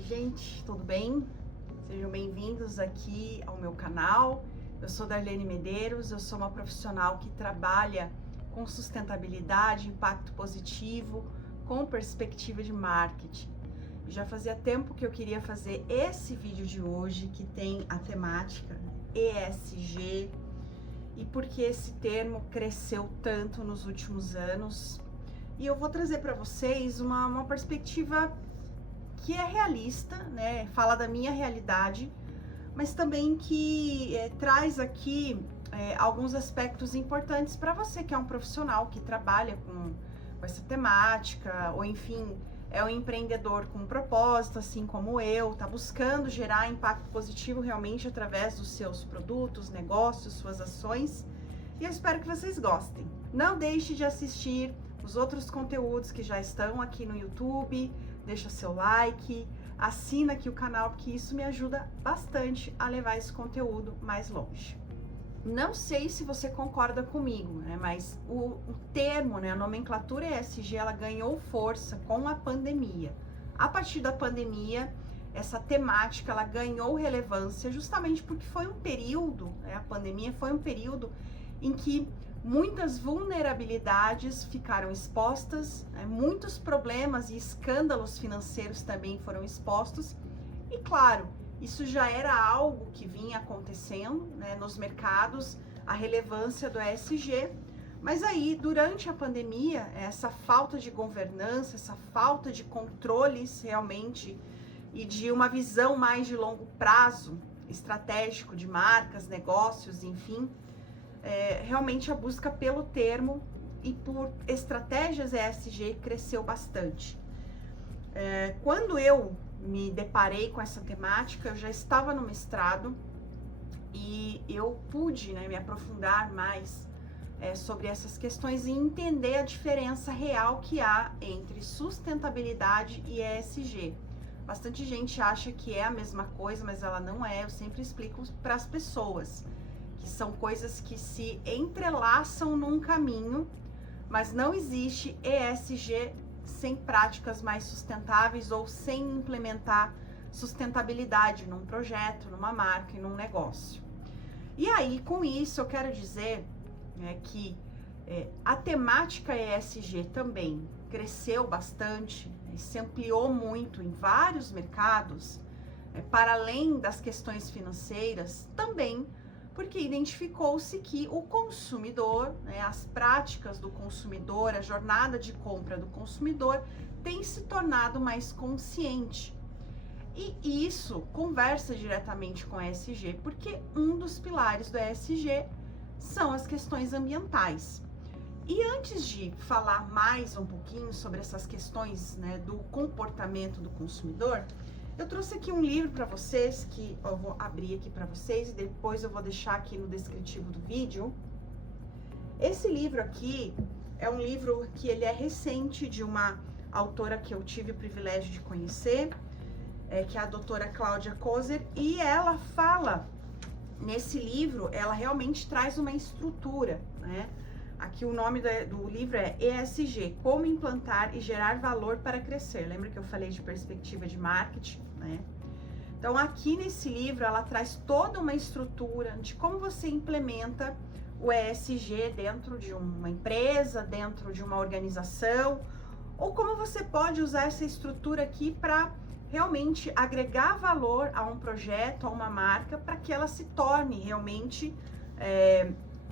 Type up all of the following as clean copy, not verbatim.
Oi gente, tudo bem? Sejam bem-vindos aqui ao meu canal. Eu sou Darlene Medeiros, eu sou uma profissional que trabalha com sustentabilidade, impacto positivo, com perspectiva de marketing. Já fazia tempo que eu queria fazer esse vídeo de hoje, que tem a temática ESG, e porque esse termo cresceu tanto nos últimos anos. E eu vou trazer para vocês uma perspectiva que é realista, né? Fala da minha realidade, mas também que traz aqui alguns aspectos importantes para você que é um profissional que trabalha com essa temática, ou enfim, é um empreendedor com um propósito, assim como eu, tá buscando gerar impacto positivo realmente através dos seus produtos, negócios, suas ações, e eu espero que vocês gostem. Não deixe de assistir os outros conteúdos que já estão aqui no YouTube, deixa seu like, assina aqui o canal, porque isso me ajuda bastante a levar esse conteúdo mais longe. Não sei se você concorda comigo, né? Mas o termo, né, a nomenclatura ESG, ela ganhou força com a pandemia. A partir da pandemia, essa temática ela ganhou relevância justamente porque foi um período, né, a pandemia foi um período em que muitas vulnerabilidades ficaram expostas, né, muitos problemas e escândalos financeiros também foram expostos, e claro, isso já era algo que vinha acontecendo, né, nos mercados, a relevância do ESG, mas aí, durante a pandemia, essa falta de governança, essa falta de controles realmente e de uma visão mais de longo prazo, estratégico de marcas, negócios, enfim, realmente a busca pelo termo e por estratégias ESG cresceu bastante. Quando eu me deparei com essa temática, eu já estava no mestrado e eu pude, né, me aprofundar mais sobre essas questões e entender a diferença real que há entre sustentabilidade e ESG. Bastante gente acha que é a mesma coisa, mas ela não é. Eu sempre explico para as pessoas que são coisas que se entrelaçam num caminho, mas não existe ESG sem práticas mais sustentáveis ou sem implementar sustentabilidade num projeto, numa marca e num negócio. E aí, com isso, eu quero dizer que a temática ESG também cresceu bastante, se ampliou muito em vários mercados, para além das questões financeiras, também porque identificou-se que o consumidor, né, as práticas do consumidor, a jornada de compra do consumidor tem se tornado mais consciente. E isso conversa diretamente com a ESG, porque um dos pilares do ESG são as questões ambientais. E antes de falar mais um pouquinho sobre essas questões, né, do comportamento do consumidor, eu trouxe aqui um livro para vocês, que eu vou abrir aqui para vocês e depois eu vou deixar aqui no descritivo do vídeo. Esse livro aqui é um livro que ele é recente, de uma autora que eu tive o privilégio de conhecer, que é a doutora Cláudia Kozer, e ela fala, nesse livro, ela realmente traz uma estrutura, né? Aqui o nome do livro é ESG, Como Implantar e Gerar Valor para Crescer. Lembra que eu falei de perspectiva de marketing, né? Então aqui nesse livro ela traz toda uma estrutura de como você implementa o ESG dentro de uma empresa, dentro de uma organização, ou como você pode usar essa estrutura aqui para realmente agregar valor a um projeto, a uma marca, para que ela se torne realmente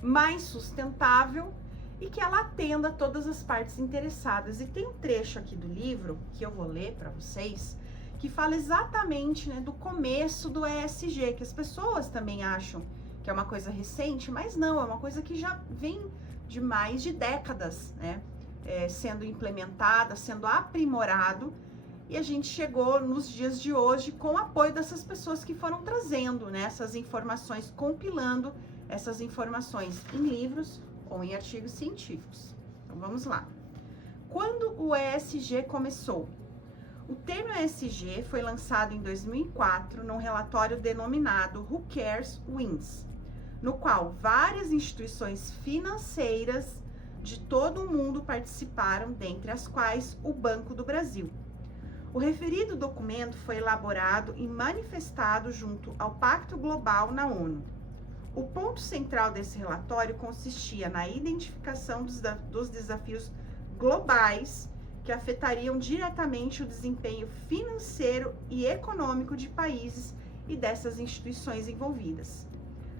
mais sustentável e que ela atenda todas as partes interessadas. E tem um trecho aqui do livro que eu vou ler para vocês, que fala exatamente, né, do começo do ESG, que as pessoas também acham que é uma coisa recente, mas não, é uma coisa que já vem de mais de décadas, né, sendo implementada, sendo aprimorado, e a gente chegou nos dias de hoje com o apoio dessas pessoas que foram trazendo, né, essas informações, compilando essas informações em livros ou em artigos científicos. Então vamos lá. Quando o ESG começou? O termo ESG foi lançado em 2004 num relatório denominado Who Cares Wins, no qual várias instituições financeiras de todo o mundo participaram, dentre as quais o Banco do Brasil. O referido documento foi elaborado e manifestado junto ao Pacto Global na ONU. O ponto central desse relatório consistia na identificação dos desafios globais que afetariam diretamente o desempenho financeiro e econômico de países e dessas instituições envolvidas.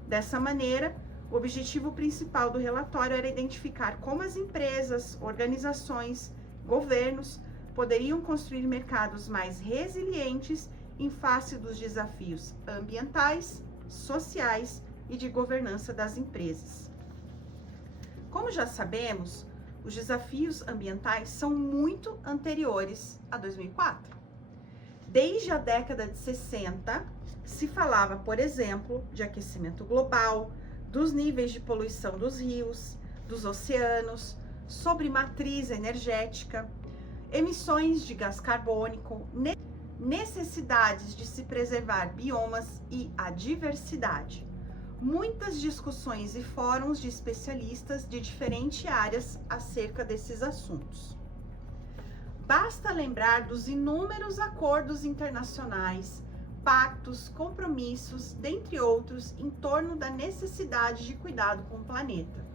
Dessa maneira, o objetivo principal do relatório era identificar como as empresas, organizações, governos poderiam construir mercados mais resilientes em face dos desafios ambientais, sociais e de governança das empresas. Como já sabemos, os desafios ambientais são muito anteriores a 2004. Desde a década de 60, se falava, por exemplo, de aquecimento global, dos níveis de poluição dos rios, dos oceanos, sobre matriz energética, emissões de gás carbônico, necessidades de se preservar biomas e a diversidade. Muitas discussões e fóruns de especialistas de diferentes áreas acerca desses assuntos. Basta lembrar dos inúmeros acordos internacionais, pactos, compromissos, dentre outros, em torno da necessidade de cuidado com o planeta.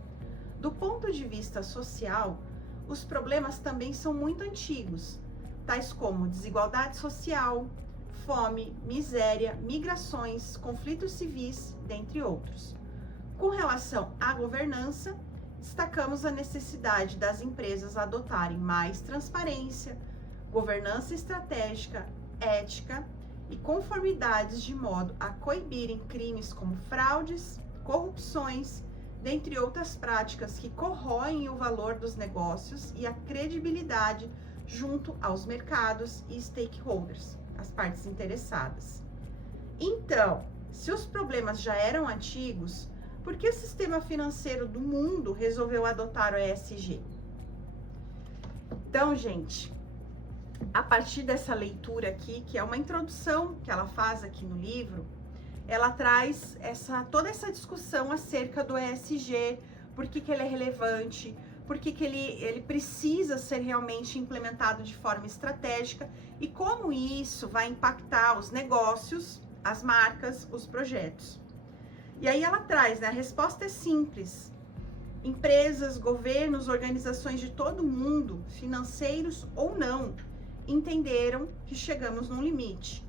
Do ponto de vista social, os problemas também são muito antigos, tais como desigualdade social, fome, miséria, migrações, conflitos civis, dentre outros. Com relação à governança, destacamos a necessidade das empresas adotarem mais transparência, governança estratégica, ética e conformidades de modo a coibirem crimes como fraudes, corrupções, dentre outras práticas que corroem o valor dos negócios e a credibilidade junto aos mercados e stakeholders, as partes interessadas. Então, se os problemas já eram antigos, por que o sistema financeiro do mundo resolveu adotar o ESG? Então, gente, a partir dessa leitura aqui, que é uma introdução que ela faz aqui no livro, ela traz toda essa discussão acerca do ESG, por que ele é relevante, por que ele precisa ser realmente implementado de forma estratégica e como isso vai impactar os negócios, as marcas, os projetos. E aí ela traz, né? A resposta é simples. Empresas, governos, organizações de todo o mundo, financeiros ou não, entenderam que chegamos num limite.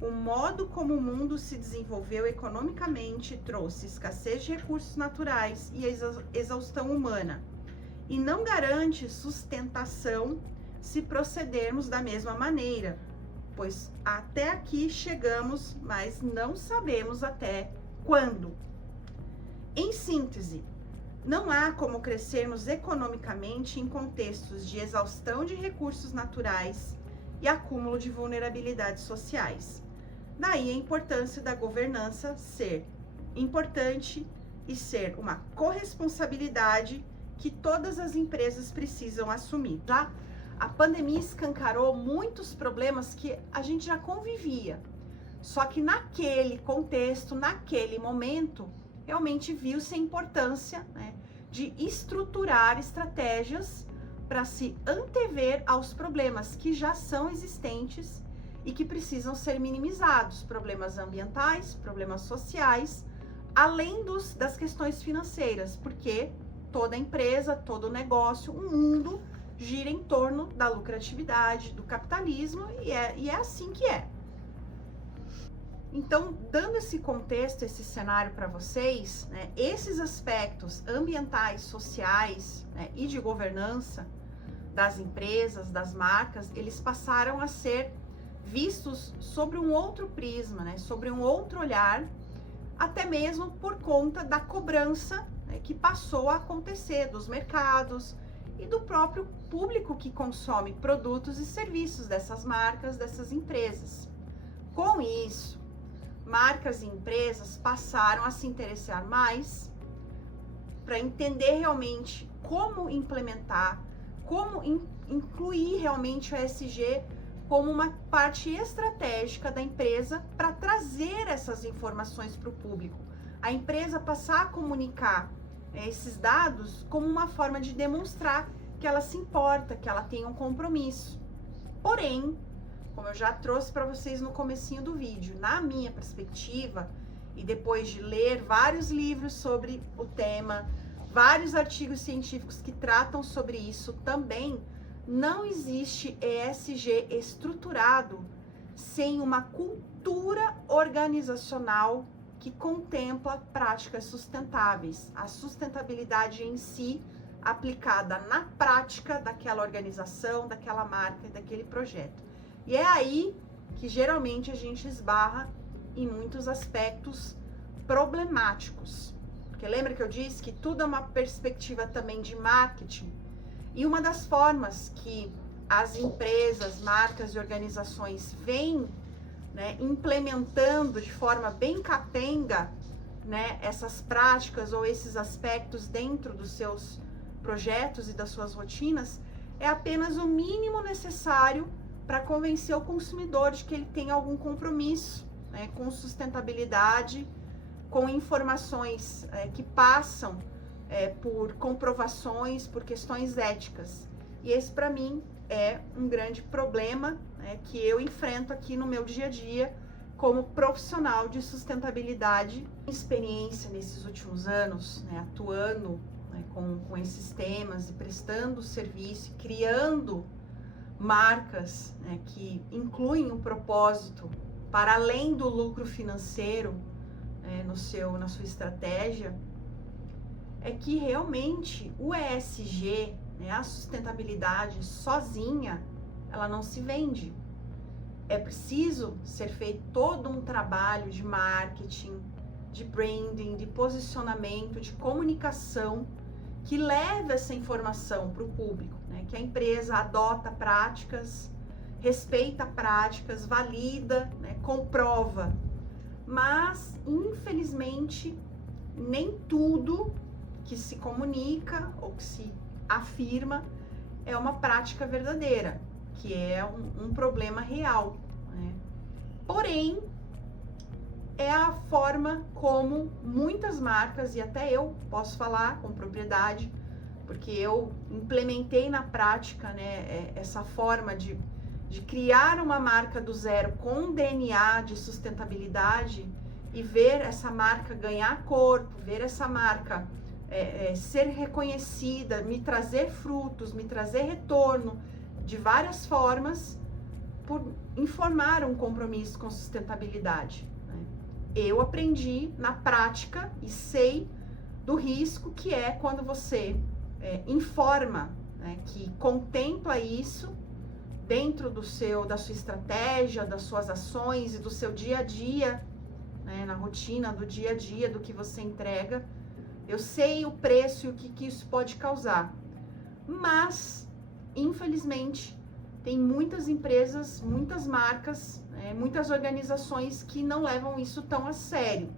O modo como o mundo se desenvolveu economicamente trouxe escassez de recursos naturais e exaustão humana, e não garante sustentação se procedermos da mesma maneira, pois até aqui chegamos, mas não sabemos até quando. Em síntese, não há como crescermos economicamente em contextos de exaustão de recursos naturais e acúmulo de vulnerabilidades sociais. Daí a importância da governança ser importante e ser uma corresponsabilidade que todas as empresas precisam assumir. Já a pandemia escancarou muitos problemas que a gente já convivia, só que naquele contexto, naquele momento, realmente viu-se a importância, né, de estruturar estratégias para se antever aos problemas que já são existentes e que precisam ser minimizados, problemas ambientais, problemas sociais, além das questões financeiras, porque toda empresa, todo negócio, o mundo gira em torno da lucratividade, do capitalismo, e é assim que é. Então, dando esse contexto, esse cenário para vocês, né, esses aspectos ambientais, sociais, né, e de governança das empresas, das marcas, eles passaram a ser vistos sobre um outro prisma, né, sobre um outro olhar, até mesmo por conta da cobrança, né, que passou a acontecer dos mercados e do próprio público que consome produtos e serviços dessas marcas, dessas empresas. Com isso, marcas e empresas passaram a se interessar mais para entender realmente como implementar, como incluir realmente o ESG como uma parte estratégica da empresa para trazer essas informações para o público. A empresa passar a comunicar esses dados como uma forma de demonstrar que ela se importa, que ela tem um compromisso. Porém, como eu já trouxe para vocês no comecinho do vídeo, na minha perspectiva, e depois de ler vários livros sobre o tema, vários artigos científicos que tratam sobre isso também, não existe ESG estruturado sem uma cultura organizacional que contempla práticas sustentáveis, a sustentabilidade em si aplicada na prática daquela organização, daquela marca, daquele projeto. E é aí que geralmente a gente esbarra em muitos aspectos problemáticos. Porque lembra que eu disse que tudo é uma perspectiva também de marketing? E uma das formas que as empresas, marcas e organizações vêm, né, implementando de forma bem capenga, né, essas práticas ou esses aspectos dentro dos seus projetos e das suas rotinas, é apenas o mínimo necessário para convencer o consumidor de que ele tem algum compromisso, né, com sustentabilidade, com informações que passam por comprovações, por questões éticas. E esse, para mim, é um grande problema, né, que eu enfrento aqui no meu dia a dia como profissional de sustentabilidade. Experiência nesses últimos anos, né, atuando, né, com esses temas e prestando serviço, criando marcas, né, que incluem o propósito para além do lucro financeiro, na sua estratégia, é que realmente o ESG, né, a sustentabilidade sozinha, ela não se vende. É preciso ser feito todo um trabalho de marketing, de branding, de posicionamento, de comunicação, que leve essa informação para o público, né, que a empresa adota práticas, respeita práticas, valida, né, comprova. Mas, infelizmente, nem tudo que se comunica ou que se afirma é uma prática verdadeira, que é um problema real, né? Porém, é a forma como muitas marcas, e até eu posso falar com propriedade, porque eu implementei na prática, né, essa forma de criar uma marca do zero com DNA de sustentabilidade e ver essa marca ganhar corpo, ver essa marca ser reconhecida, me trazer frutos, me trazer retorno de várias formas, por informar um compromisso com sustentabilidade, né? Eu aprendi na prática e sei do risco que é quando você informa, né, que contempla isso dentro da sua estratégia, das suas ações e do seu dia a dia, né, na rotina do dia a dia, do que você entrega. Eu sei o preço e o que isso pode causar. Mas, infelizmente, tem muitas empresas, muitas marcas, muitas organizações que não levam isso tão a sério.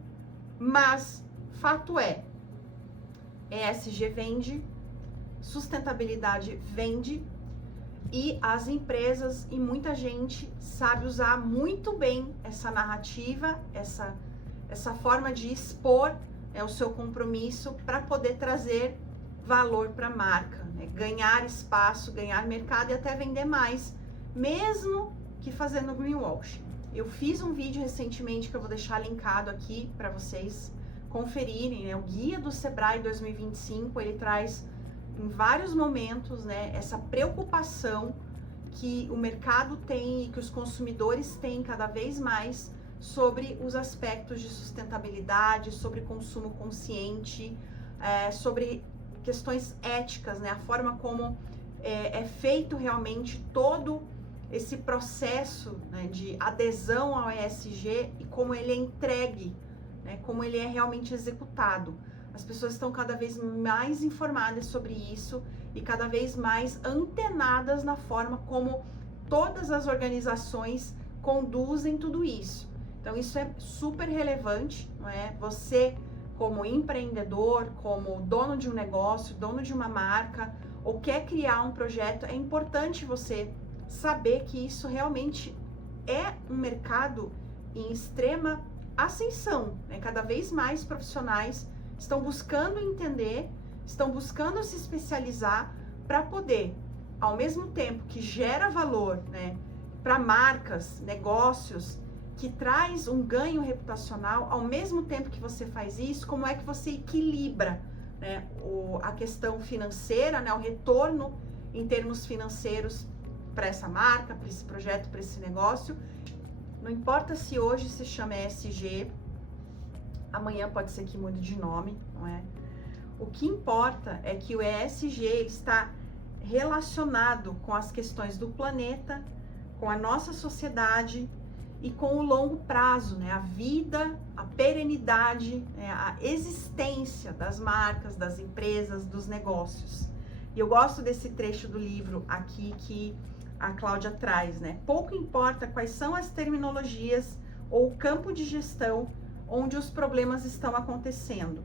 Mas, fato é, ESG vende, sustentabilidade vende, e as empresas e muita gente sabe usar muito bem essa narrativa, essa forma de expor o seu compromisso para poder trazer valor para a marca, né? Ganhar espaço, ganhar mercado e até vender mais, mesmo que fazendo greenwashing. Eu fiz um vídeo recentemente que eu vou deixar linkado aqui para vocês conferirem, né? O Guia do Sebrae 2025, ele traz em vários momentos, né, essa preocupação que o mercado tem e que os consumidores têm cada vez mais sobre os aspectos de sustentabilidade, sobre consumo consciente, sobre questões éticas, né, a forma como é feito realmente todo esse processo, né, de adesão ao ESG e como ele é entregue, né, como ele é realmente executado. As pessoas estão cada vez mais informadas sobre isso e cada vez mais antenadas na forma como todas as organizações conduzem tudo isso. Então, isso é super relevante, não é? Você, como empreendedor, como dono de um negócio, dono de uma marca, ou quer criar um projeto, é importante você saber que isso realmente é um mercado em extrema ascensão, né? Cada vez mais profissionais estão buscando entender, estão buscando se especializar para poder, ao mesmo tempo que gera valor, né, para marcas, negócios, que traz um ganho reputacional, ao mesmo tempo que você faz isso, como é que você equilibra, né, a questão financeira, né, o retorno em termos financeiros para essa marca, para esse projeto, para esse negócio. Não importa se hoje se chama ESG, amanhã pode ser que mude de nome, não é? O que importa é que o ESG está relacionado com as questões do planeta, com a nossa sociedade e com o longo prazo, né? A vida, a perenidade, né? A existência das marcas, das empresas, dos negócios. E eu gosto desse trecho do livro aqui que a Cláudia traz, né? Pouco importa quais são as terminologias ou o campo de gestão onde os problemas estão acontecendo.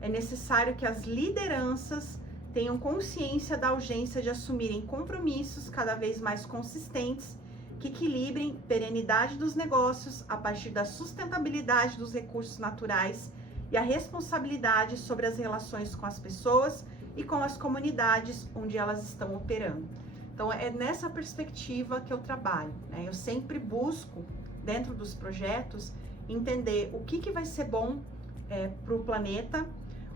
É necessário que as lideranças tenham consciência da urgência de assumirem compromissos cada vez mais consistentes que equilibrem perenidade dos negócios a partir da sustentabilidade dos recursos naturais e a responsabilidade sobre as relações com as pessoas e com as comunidades onde elas estão operando. Então, é nessa perspectiva que eu trabalho, né? Eu sempre busco, dentro dos projetos, entender o que vai ser bom para o planeta,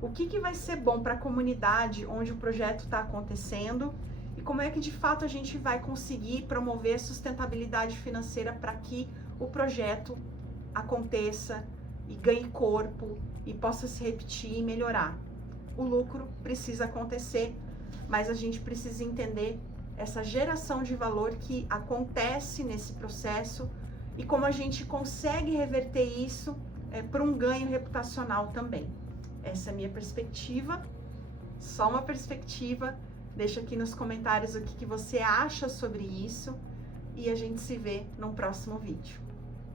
o que vai ser bom para a comunidade onde o projeto está acontecendo e como é que de fato a gente vai conseguir promover sustentabilidade financeira para que o projeto aconteça e ganhe corpo e possa se repetir e melhorar. O lucro precisa acontecer, mas a gente precisa entender essa geração de valor que acontece nesse processo e como a gente consegue reverter isso para um ganho reputacional também. Essa é a minha perspectiva, só uma perspectiva. Deixa aqui nos comentários o que você acha sobre isso e a gente se vê no próximo vídeo.